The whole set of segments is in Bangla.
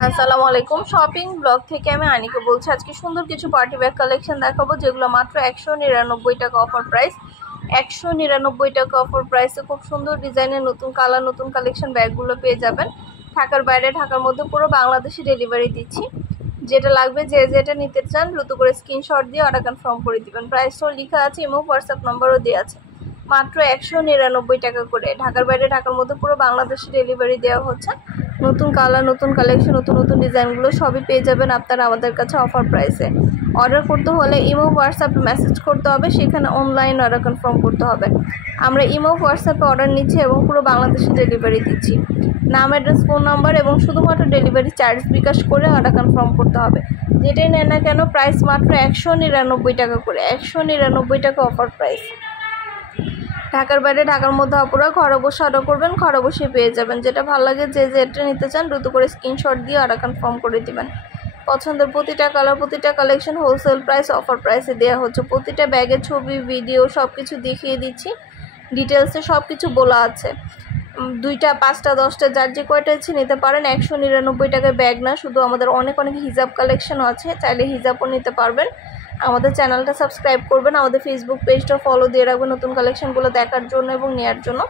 আসসালামু আলাইকুম শপিং ব্লগ থেকে আমি আনিকা বলছি। আজকে সুন্দর কিছু পার্টি ব্যাগ কালেকশন দেখাবো যেগুলো মাত্র 199 টাকা অফার প্রাইস। 199 টাকা অফার প্রাইসে খুব সুন্দর ডিজাইনের নতুন কালার নতুন কালেকশন ব্যাগগুলো পেয়ে যাবেন। ঢাকার বাইরে ঢাকার মধ্যে পুরো বাংলাদেশে ডেলিভারি দিচ্ছি। যেটা লাগবে যে যেটা নিতে চান দ্রুত করে স্ক্রিনশট দিয়ে অর্ডার কনফার্ম করে দিবেন। প্রাইসও লেখা আছে এবং হোয়াটসঅ্যাপ নাম্বারও দেওয়া আছে। মাত্র 199 টাকা করে ঢাকার বাইরে ঢাকার মধ্যে পুরো বাংলাদেশে ডেলিভারি দেওয়া হচ্ছে। নতুন কালার নতুন কালেকশন নতুন নতুন ডিজাইনগুলো সবই পেয়ে যাবেন আপনারা আমাদের কাছে অফার প্রাইসে। অর্ডার করতে হলে ইমো হোয়াটসঅ্যাপে মেসেজ করতে হবে, সেখানে অনলাইন অর্ডার কনফার্ম করতে হবে। আমরা ইমো হোয়াটসঅ্যাপে অর্ডার নিচ্ছি এবং পুরো বাংলাদেশে ডেলিভারি দিচ্ছি। নাম অ্যাড্রেস ফোন নাম্বার এবং শুধুমাত্র ডেলিভারি চার্জ বিকাশ করে অর্ডার কনফার্ম করতে হবে। যেটাই নেন না কেন প্রাইস মাত্র 199 টাকা করে। 199 টাকা অফার প্রাইস। ঢাকার বাইরে ঢাকার মধ্যে আপনারা ঘরে বসে অর্ডার করবেন, ঘরে বসে পেয়ে যাবেন। যেটা ভালো লাগে যে যেটা নিতে চান দ্রুত করে স্ক্রিনশট দিয়ে অর্ডার কনফার্ম করে দিবেন। পছন্দের প্রতিটা কালার প্রতিটা কালেকশন হোলসেল প্রাইস অফার প্রাইসে দেওয়া হচ্ছে। প্রতিটা ব্যাগের ছবি ভিডিও সব কিছু দেখিয়ে দিচ্ছি, ডিটেলসে সব কিছু বলা আছে। 2টা 5টা 10টা যার যে কয়টা ইচ্ছে নিতে পারেন। 199 টাকার ব্যাগ না, শুধু আমাদের অনেক অনেক হিজাব কালেকশনও আছে, চাইলে হিজাবও নিতে পারবেন। আমাদের চ্যানেলটা সাবস্ক্রাইব করবেন, আমাদের ফেসবুক পেজটা ফলো দিয়ে রাখবেন নতুন কালেকশনগুলো দেখার জন্য এবং নেওয়ার জন্য।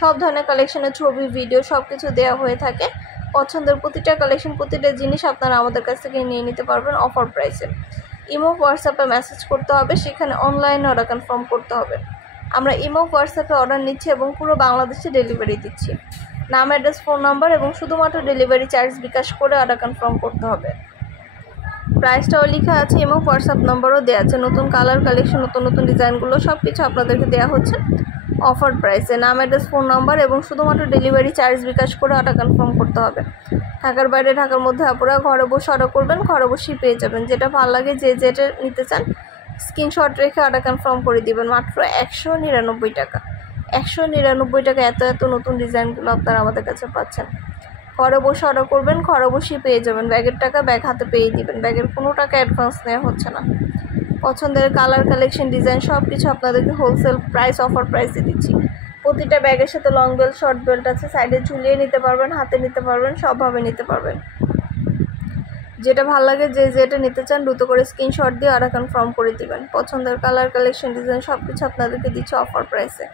সব ধরনের কালেকশনের ছবি ভিডিও সব কিছু দেওয়া হয়ে থাকে। পছন্দের প্রতিটা কালেকশন প্রতিটা জিনিস আপনারা আমাদের কাছ থেকে নিয়ে নিতে পারবেন অফার প্রাইসে। ইমো হোয়াটসঅ্যাপে মেসেজ করতে হবে, সেখানে অনলাইনে অর্ডার কনফার্ম করতে হবে। আমরা ইমো হোয়াটসঅ্যাপে অর্ডার নিচ্ছি এবং পুরো বাংলাদেশে ডেলিভারি দিচ্ছি। নাম অ্যাড্রেস ফোন নাম্বার এবং শুধুমাত্র ডেলিভারি চার্জ বিকাশ করে অর্ডার কনফার্ম করতে হবে। প্রাইসটাও লেখা আছে এবং হোয়াটসঅ্যাপ নাম্বারও দেওয়া আছে। নতুন কালার কালেকশন নতুন নতুন ডিজাইনগুলো সব কিছু আপনাদেরকে দেওয়া হচ্ছে অফার প্রাইসে। নাম অ্যাড্রেস ফোন নাম্বার এবং শুধুমাত্র ডেলিভারি চার্জ বিকাশ করে অর্ডার কনফার্ম করতে হবে। ঢাকার বাইরে ঢাকার মধ্যে আপনারা ঘরে বসে অর্ডার করবেন, ঘরে বসেই পেয়ে যাবেন। যেটা ভালো লাগে যে যেটা নিতে চান স্ক্রিনশট রেখে অর্ডার কনফার্ম করে দিবেন। মাত্র 199 টাকা। 199 টাকা এত এত নতুন ডিজাইনগুলো আপনারা আমাদের কাছে পাচ্ছেন। ঘরে বসে অর্ডার করবেন, ঘরে বসেই পেয়ে যাবেন। ব্যাগের টাকা ব্যাগ হাতে পেয়ে দিবেন, ব্যাগের কোনো টাকা অ্যাডভান্স নেওয়া হচ্ছে না। পছন্দের কালার কালেকশন ডিজাইন সব কিছু আপনাদেরকে হোলসেল প্রাইস অফার প্রাইসে দিচ্ছি। প্রতিটা ব্যাগের সাথে লং বেল্ট শর্ট বেল্ট আছে, সাইডে ঝুলিয়ে নিতে পারবেন, হাতে নিতে পারবেন, সবভাবে নিতে পারবেন। যেটা ভালো লাগে যে যেটা নিতে চান দ্রুত করে স্ক্রিনশট দিয়ে অর্ডার কনফার্ম করে দিবেন। পছন্দের কালার কালেকশন ডিজাইন সব কিছু আপনাদেরকে দিচ্ছে অফার প্রাইসে।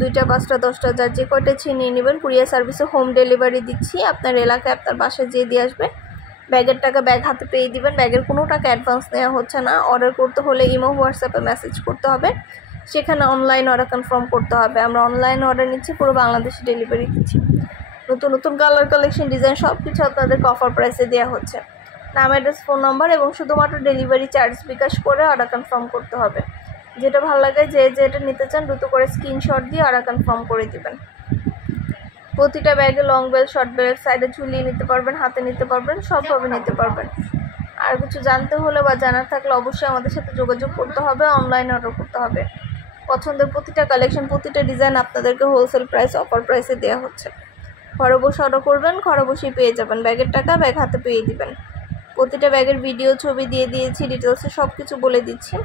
2টা 5টা 10টা যার যে কয়টা ছিয়ে নিয়ে নেবেন। কুরিয়ার সার্ভিসে হোম ডেলিভারি দিচ্ছি, আপনার এলাকায় আপনার বাসায় যেয়ে দিয়ে আসবে। ব্যাগের টাকা ব্যাগ হাতে পেয়ে দিবেন, ব্যাগের কোনো টাকা অ্যাডভান্স নেওয়া হচ্ছে না। অর্ডার করতে হলে ইমো হোয়াটসঅ্যাপে মেসেজ করতে হবে, সেখানে অনলাইন অর্ডার কনফার্ম করতে হবে। আমরা অনলাইন অর্ডার নিচ্ছি, পুরো বাংলাদেশে ডেলিভারি দিচ্ছি। নতুন নতুন কালার কালেকশন ডিজাইন সব কিছু আপনাদেরকে অফার প্রাইসে দেওয়া হচ্ছে। নাম অ্যাড্রেস ফোন নাম্বার এবং শুধুমাত্র ডেলিভারি চার্জ বিকাশ করে অর্ডার কনফার্ম করতে হবে। যেটা ভালো লাগে যে যেটা নিতে চান দ্রুত করে স্ক্রিনশট দিয়ে অর্ডার কনফার্ম করে দিবেন। প্রতিটা ব্যাগে লং বেল্ট শর্ট বেল্ট সাইডে ঝুলিয়ে নিতে পারবেন, হাতে নিতে পারবেন, সবভাবে নিতে পারবেন। আর কিছু জানতে হলে বা জানার থাকলে অবশ্যই আমাদের সাথে যোগাযোগ করতে হবে, অনলাইন অর্ডার করতে হবে। পছন্দের প্রতিটা কালেকশন প্রতিটা ডিজাইন আপনাদেরকে হোলসেল প্রাইস অফার প্রাইসে দেওয়া হচ্ছে। ঘরে বসে অর্ডার করবেন, ঘরে বসেই পেয়ে যাবেন। ব্যাগের টাকা ব্যাগ হাতে পেয়ে দিবেন। প্রতিটা ব্যাগের ভিডিও ছবি দিয়ে দিয়েছি, ডিটেলসে সব কিছু বলে দিচ্ছি।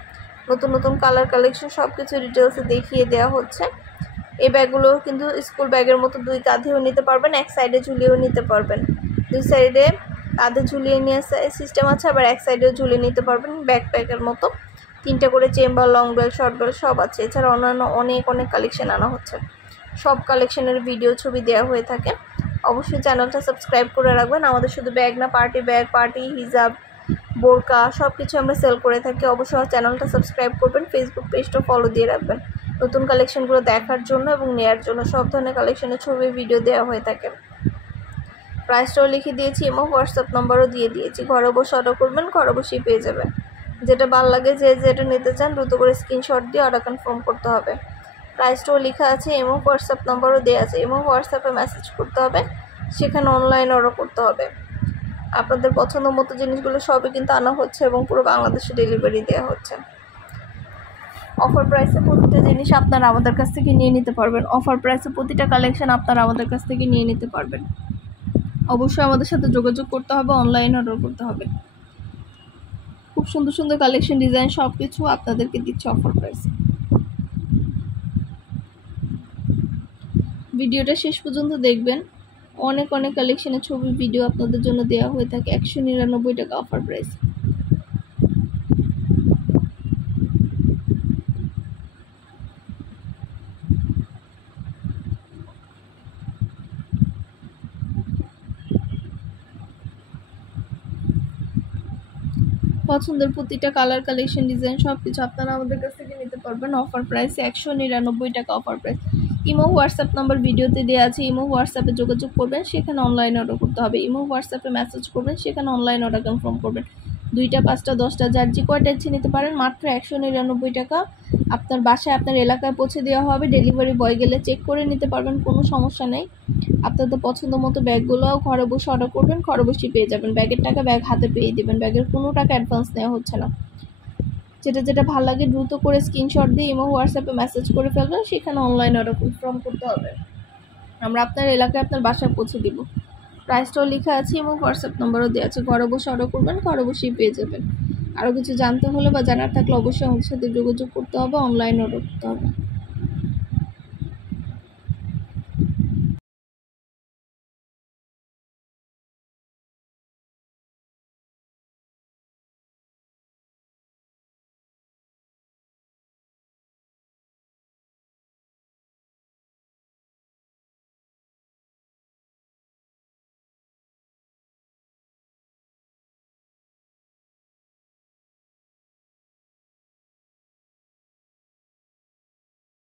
নতুন নতুন কালার কালেকশন সব কিছু ডিটেলসে দেখিয়ে দেওয়া হচ্ছে। এই ব্যাগগুলো কিন্তু স্কুল ব্যাগের মতো 2 কাঁধেও নিতে পারবেন, এক সাইডে ঝুলিয়েও নিতে পারবেন। 2 সাইডে কাঁধে ঝুলিয়ে নিয়ে সিস্টেম আছে, আবার এক সাইডেও ঝুলিয়ে নিতে পারবেন ব্যাকপ্যাকের মতো। 3টা করে chamber long belt short belt সব আছে। এছাড়া অন্যান্য অনেক অনেক কালেকশন আনা হচ্ছে। সব কালেকশনের ভিডিও ছবি দেওয়া হয়ে থাকে। অবশ্যই চ্যানেলটা সাবস্ক্রাইব করে রাখবেন। আমাদের শুধু ব্যাগ না, পার্টি ব্যাগ, পার্টি হিজাব, বোরকা সব কিছু আমরা সেল করে থাকি। অবশ্যই চ্যানেলটা সাবস্ক্রাইব করবেন, ফেসবুক পেজটা ফলো দিয়ে রাখবেন নতুন কালেকশনগুলো দেখার জন্য এবং নেওয়ার জন্য। সব ধরনের কালেকশনের ছবি ভিডিও দেওয়া হয়ে থাকে। প্রাইসটাও লিখে দিয়েছি এবং হোয়াটসঅ্যাপ নাম্বারও দিয়ে দিয়েছি। ঘরে বসে অর্ডার করবেন, ঘরে বসেই পেয়ে যাবেন। যেটা ভালো লাগে যে যেটা নিতে চান দ্রুত করে স্ক্রিনশট দিয়ে অর্ডার কনফার্ম করতে হবে। প্রাইসটাও লেখা আছে এবং হোয়াটসঅ্যাপ নাম্বারও দেওয়া আছে এবং হোয়াটসঅ্যাপে মেসেজ করতে হবে, সেখানে অনলাইন অর্ডার করতে হবে। আপনাদের পছন্দ মতো জিনিসগুলো সবই কিন্তু আনা হচ্ছে এবং পুরো বাংলাদেশে ডেলিভারি দেওয়া হচ্ছে। অফার প্রাইসে প্রতিটা জিনিস আপনারা আমাদের কাছ থেকে নিয়ে নিতে পারবেন। অফার প্রাইসে প্রতিটা কালেকশন আপনারা আমাদের কাছ থেকে নিয়ে নিতে পারবেন। অবশ্যই আমাদের সাথে যোগাযোগ করতে হবে, অনলাইন অর্ডার করতে হবে। খুব সুন্দর সুন্দর কালেকশন ডিজাইন সব কিছু আপনাদেরকে দিচ্ছে অফার প্রাইসে। ভিডিওটা শেষ পর্যন্ত দেখবেন, অনেক অনেক কালেকশনের ছবি ভিডিও আপনাদের জন্য দেওয়া হয়ে থাকে 199 টাকা অফার প্রাইস। পছন্দের প্রতিটা কালার কালেকশন ডিজাইন সব কিছু আপনারা আমাদের কাছ থেকে নিতে পারবেন অফার প্রাইসে 199 টাকা offer price. Imo WhatsApp number ভিডিওতে দেওয়া আছে, ইমো হোয়াটসঅ্যাপে যোগাযোগ করবেন, সেখানে অনলাইন অর্ডার করতে হবে। ইমো হোয়াটসঅ্যাপে মেসেজ করবেন, সেখানে অনলাইন অর্ডার কনফার্ম করবেন। 2টা 5টা 10টা যার যে কয়টা ইচ্ছে নিতে পারেন, মাত্র 199 টাকা। আপনার বাসায় আপনার এলাকায় পৌঁছে দেওয়া হবে। ডেলিভারি বয় গেলে চেক করে নিতে পারবেন, কোনো সমস্যা নেই। আপনাদের পছন্দ মতো ব্যাগগুলোও ঘরে বসে অর্ডার করবেন, ঘরে বসে পেয়ে যাবেন। ব্যাগের টাকা ব্যাগ হাতে পেয়ে দেবেন, ব্যাগের কোনো টাকা অ্যাডভান্স নেওয়া হচ্ছে না। যেটা যেটা ভালো লাগে দ্রুত করে স্ক্রিনশট দিয়ে ইমো হোয়াটসঅ্যাপে মেসেজ করে ফেলবেন, সেখানে অনলাইন অর্ডার কনফার্ম করতে হবে। আমরা আপনার এলাকায় আপনার বাসায় পৌঁছে দিব। প্রাইসটাও লেখা আছে, ইমো হোয়াটসঅ্যাপ নাম্বারও দেওয়া আছে। ঘরে বসে অর্ডার করবেন, ঘরে বসেই পেয়ে যাবেন। আরও কিছু জানতে হলে বা জানার থাকলে অবশ্যই আমাদের সাথে যোগাযোগ করতে হবে, অনলাইন অর্ডার করতে হবে।